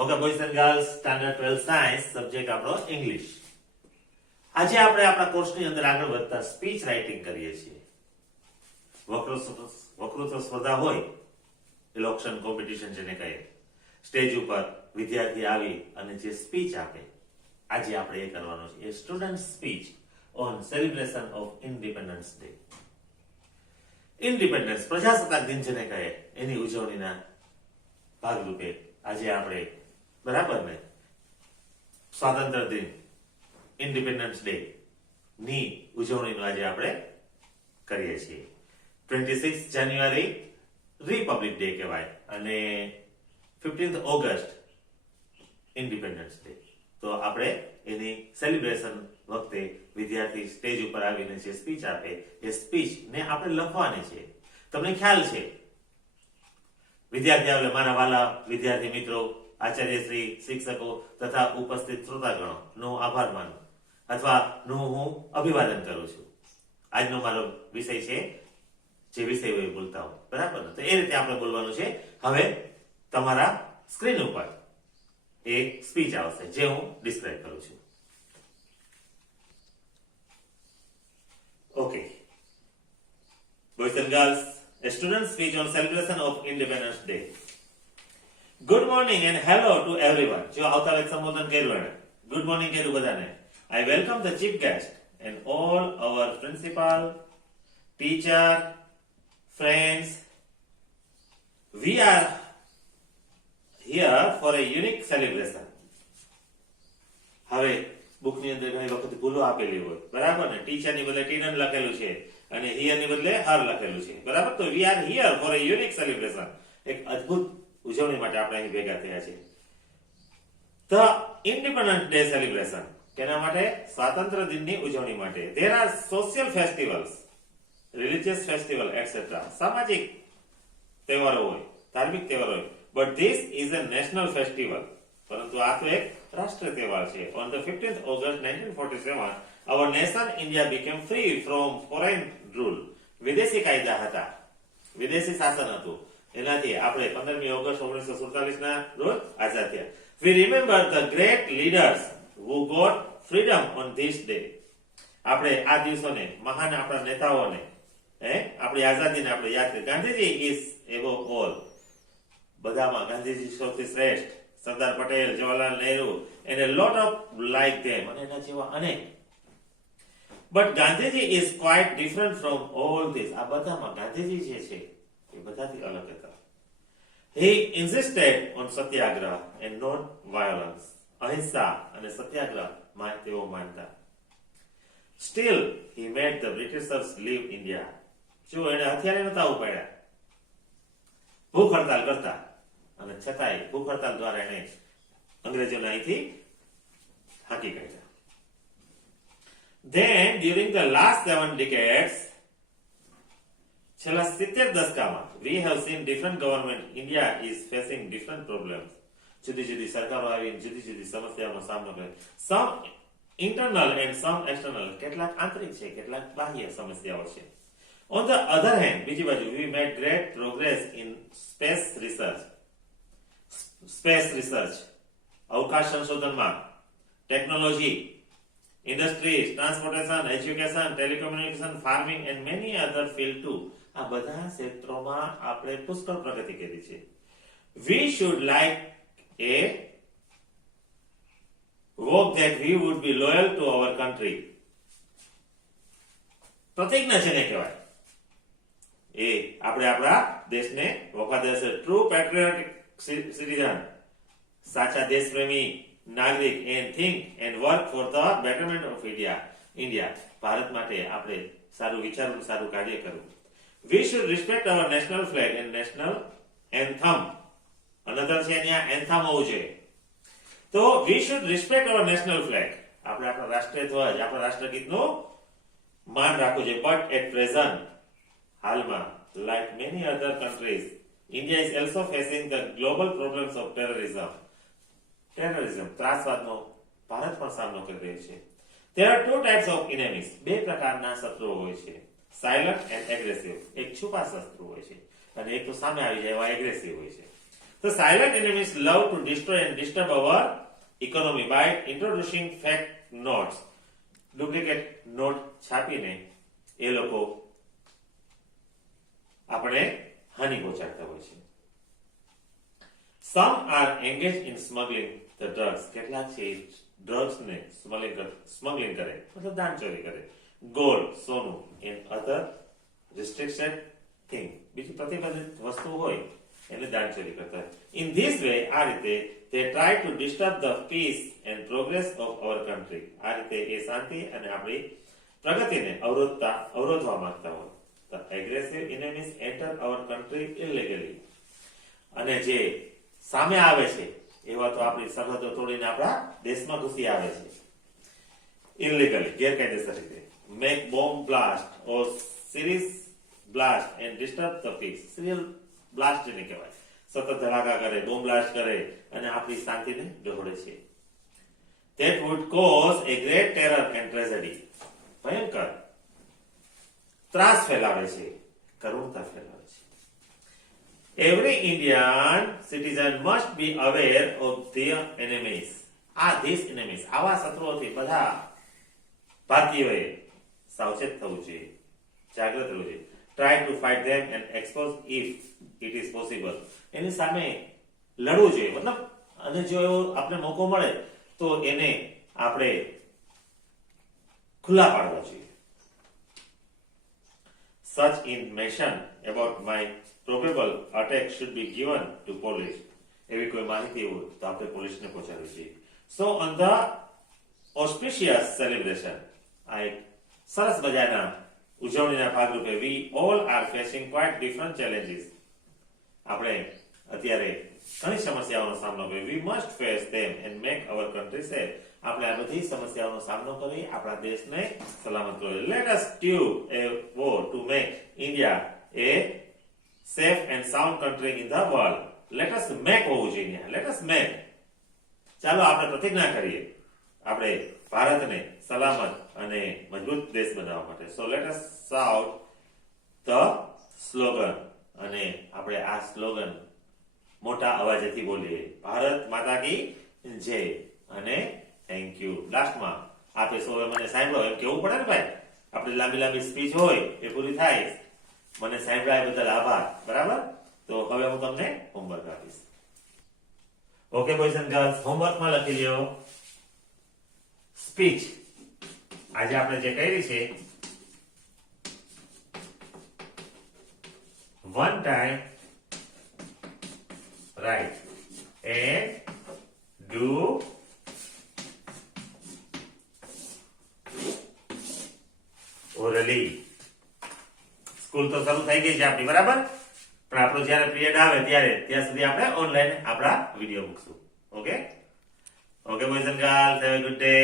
Okay boys and girls, standard 12 science, subject આપણો English. આજે આપણે આપણા કોર્સની અંદર આગળ વધતા સ્પીચ રાઇટિંગ કરીએ છીએ. વક્તૃત્વ સ્પર્ધા હોય, ઇલોક્શન કોમ્પિટિશન જેને કહે, સ્ટેજ ઉપર વિદ્યાર્થી આવી અને જે સ્પીચ આપે, આજે આપણે એ કરવાનું છે. A student speech on celebration of Independence Day. Independence, પ્રજાસત્તાક દિન જેને કહે, એની ઉજવણીના ભાગરૂપે આજે આપણે બરાબર ને સ્વાતંત્ર્ય દિન, ઇન્ડિપેન્ડન્સ ડે ની ઉજવણીનું આજે આપણે કરીએ છીએ. 26 જાન્યુઆરી રિપબ્લિક ડે કહેવાય અને 15th ઓગસ્ટ ઇન્ડિપેન્ડન્સ ડે. તો આપણે એની સેલિબ્રેશન વખતે વિદ્યાર્થી સ્ટેજ ઉપર આવીને જે સ્પીચ આપે, એ સ્પીચને આપણે લખવાની છે. તમને ખ્યાલ છે, વિદ્યાર્થી આવે, મારા વાલા વિદ્યાર્થી મિત્રો, આચાર્યશ્રી, શિક્ષકો તથા ઉપસ્થિત શ્રોતાગણો નો આભાર માનું અથવા નું હું અભિવાદન કરું છું. આજનો મારો વિષય છે જે વિષય હોય બોલતા હો, બરાબર ને? તો એ રીતે આપણે બોલવાનું છે. હવે તમારા સ્ક્રીન ઉપર એક સ્પીચ આવશે જે હું ડિસ્ક્રાઇબ કરું છું. Okay boys and girls, a student speech on celebration of Independence Day. Good morning and hello to everyone. જો આવતા વેત સંબોધન કર્યું એને ગુડ મોર્નિંગ કર્યું બધાને. I welcome the chief guest and all our principal, teacher, friends. We are here for a unique celebration. હવે બુકની અંદર ઘણી વખત ભૂલો આપેલી હોય, બરાબર ને? ટીચર ની બદલે ટીનન લખેલું છે અને હિયર ની બદલે હર લખેલું છે, બરાબર? તો we are here for a unique celebration. એક અદ્ભુત ઉજવણી માટે આપણે અહીં ભેગા થયા છે. The independence day celebration. કેના માટે? સ્વાતંત્ર્ય દિનની ઉજવણી માટે. There are social festivals, religious festival etcetera. સામાજિક તહેવારો હોય, ધાર્મિક તહેવારો હોય, but this is a national festival. પરંતુ આ તો એક રાષ્ટ્રીય તહેવાર છે. On the 15th August 1947 our nation India became free from foreign rule. વિદેશી કાયદા હતા, વિદેશી શાસન હતું, એનાથી આપણે 15મી ઓગસ્ટ 1947 ના રોજ આઝાદ થયા. We remember the great leaders who got freedom on this day. આપણે આ દિવસોને, મહાન આપણા નેતાઓને, આપણી આઝાદીને આપણે યાદ કરીએ. Gandhiji is above all. બધામાં ગાંધીજી સૌથી શ્રેષ્ઠ. Sardar Patel, Jawaharlal Nehru and a lot of like them, અને એના જેવા અનેક. But Gandhiji is quite different from all this. આ બધામાં ગાંધીજી જે છે એ બધાથી અલગ હતા. He insisted on Satyagraha and non-violence. અહિંસા અને સત્યાગ્રહમાં તેઓ માનતા. Still he made the Britishers leave India. જો એને હથિયારે નતા ઉપાડ્યા, ભૂખ હડતાલ કરતા, અને છતાંય ભૂખ હડતાલ દ્વારા એને અંગ્રેજોને અહીંથી હાંકી કાઢ્યા. Then during the last 7 decades, છેલ્લા 70 દશકામાં, we have seen different government. India is facing different problems. જુદી જુદી સરકારો આવી જુદી જુદી સમસ્યાઓનો સામનો કરે. Some internal and some external. કેટલાક આંતરિક છે, કેટલાક બાહ્ય સમસ્યાઓ છે. On the other hand, બીજી બાજુ, we made great progress in space research. અવકાશ સંશોધનમાં, technology, industries, transportation, education, telecommunication, farming and many other field too. આ બધા ક્ષેત્રોમાં આપણે પુષ્કળ પ્રગતિ કરી છે. We should like a hope that we would be loyal to our country. પ્રતિજ્ઞા છે ને કહેવાય એ આપણે આપણા દેશને વફાદાર છે. ટ્રુ પેટ્રિયોટિક સિટીઝન, સાચા દેશપ્રેમી નાગરિક, and think and work for the betterment of India. Bharat માટે આપણે સારું વિચારવું, સારું કાર્ય કરવું. We should respect our national flag and national anthem. Another છે અહીંયા anthem હોવું જોઈએ. તો we should respect our national flag. આપણે આપણા રાષ્ટ્રીય ધ્વજ, આપણા રાષ્ટ્રગીતનું માન રાખવું જોઈએ. But at present, હાલમાં, like many other countries, India is also facing the global problems of terrorism. ત્રાસવાદનો Bharat પણ સામનો કરી રહ્યો છે. There are 2 types of enemies. બે પ્રકારના શત્રુઓ હોય છે, સાયલન્ટ એન્ડ એગ્રેસિવ. એક છુપા શત્રુ હોય છે અને એક તો સામે આવી જાય એવા એગ્રેસિવ હોય છે. The silent enemies love to destroy and disturb our economy by introducing fake notes. Duplicate note છાપીને એ લોકો આપણે હાનિ પહોંચાડતા હોય છે. Some are engaged in smuggling the drugs. કેટલાક છે ડ્રગ્સ ને સ્મગલિંગ કરે, મતલબ દાણચોરી કરે. Gold, સોનું and other restricted thing. બીજી પ્રતિબંધિત વસ્તુ હોય એને દાણચોરી કરતા હોય. In this way, આ રીતે they try to disturb the peace and progress of our country. આ રીતે એ શાંતિ અને આપણી પ્રગતિને અવરોધવા માંગતા હોય. The aggressive enemies enter our country illegally. અને જે સામે આવે છે એવા તો આપણી સરહદો તોડીને આપણા દેશમાં ઘૂસી આવે છે illegally, ગેરકાયદેસર રીતે. Make bomb blast or series blast and disturb the peace. Serial blast એને કહેવાય. સતત ધડાકા કરે, બોમ્બ બ્લાસ્ટ કરે અને આપણી શાંતિને ડહોળે છે. That would cause a great terror and tragedy. ભયંકર ત્રાસ ફેલાવે છે, કરુણતા ફેલાવે છે. Every Indian citizen must be aware of their enemies. These enemies, આવા શત્રુઓથી બધા ભારતીયોએ સાવચેત થવું જોઈએ, જાગૃત રહેવું જોઈએ. Try to fight them and expose if it is possible. એની સામે લડવું જોઈએ, મતલબ અને જો આપણે મોકો મળે તો એને આપણે ખુલ્લા પાડવા જોઈએ. Such information about my probable attack should be given to police. એવી કોઈ માહિતી હોય તો આપણે પોલીસને પહોંચાડવી જોઈએ. So on the auspicious celebration, આ એક સરસ મજાના ઉજવણીના ભાગરૂપે we all are facing quite different challenges. આપણે અત્યારે ઘણી સમસ્યાઓનો સામનો કર્યો. We must face them and make our country safe. આપણે આ બધી સમસ્યાઓનો સામનો કરી આપણા દેશને સલામત કરવો. Let us do a war to make India a safe and sound country in the world. Let us make હોવું જોઈએ. Let us make. ચાલો આપણે પ્રતિજ્ઞા કરીએ આપણે ભારતને સલામત અને મજબૂત દેશ બનાવવા માટે. So let us shout the slogan. અને આપણે આ સ્લોગન મોટા અવાજેથી બોલીએ. ભારત માતા કી જય અને થેન્ક યુ. લાસ્ટમાં આપે સૌએ મને સાંભળો એમ કેવું પડે ને ભાઈ. આપણે લાંબી સ્પીચ હોય એ પૂરી થાય. મને સાંભળ્યા બદલ આભાર. બરાબર? તો હવે હું તમને હોમવર્ક આપીશ. ઓકે બોયઝ એન્ડ ગર્લ્સ, હોમવર્કમાં લખી લ્યો સ્પીચ. આજે આપણે જે કરી છે one time write and do orally. School તો શરૂ થઈ ગઈ છે આપણી, બરાબર? પણ આપણો જ્યારે પીરિયડ આવે ત્યાં સુધી આપણે ઓનલાઈન આપણા વિડીયો મૂકશું. Okay boys and girls, have a good day.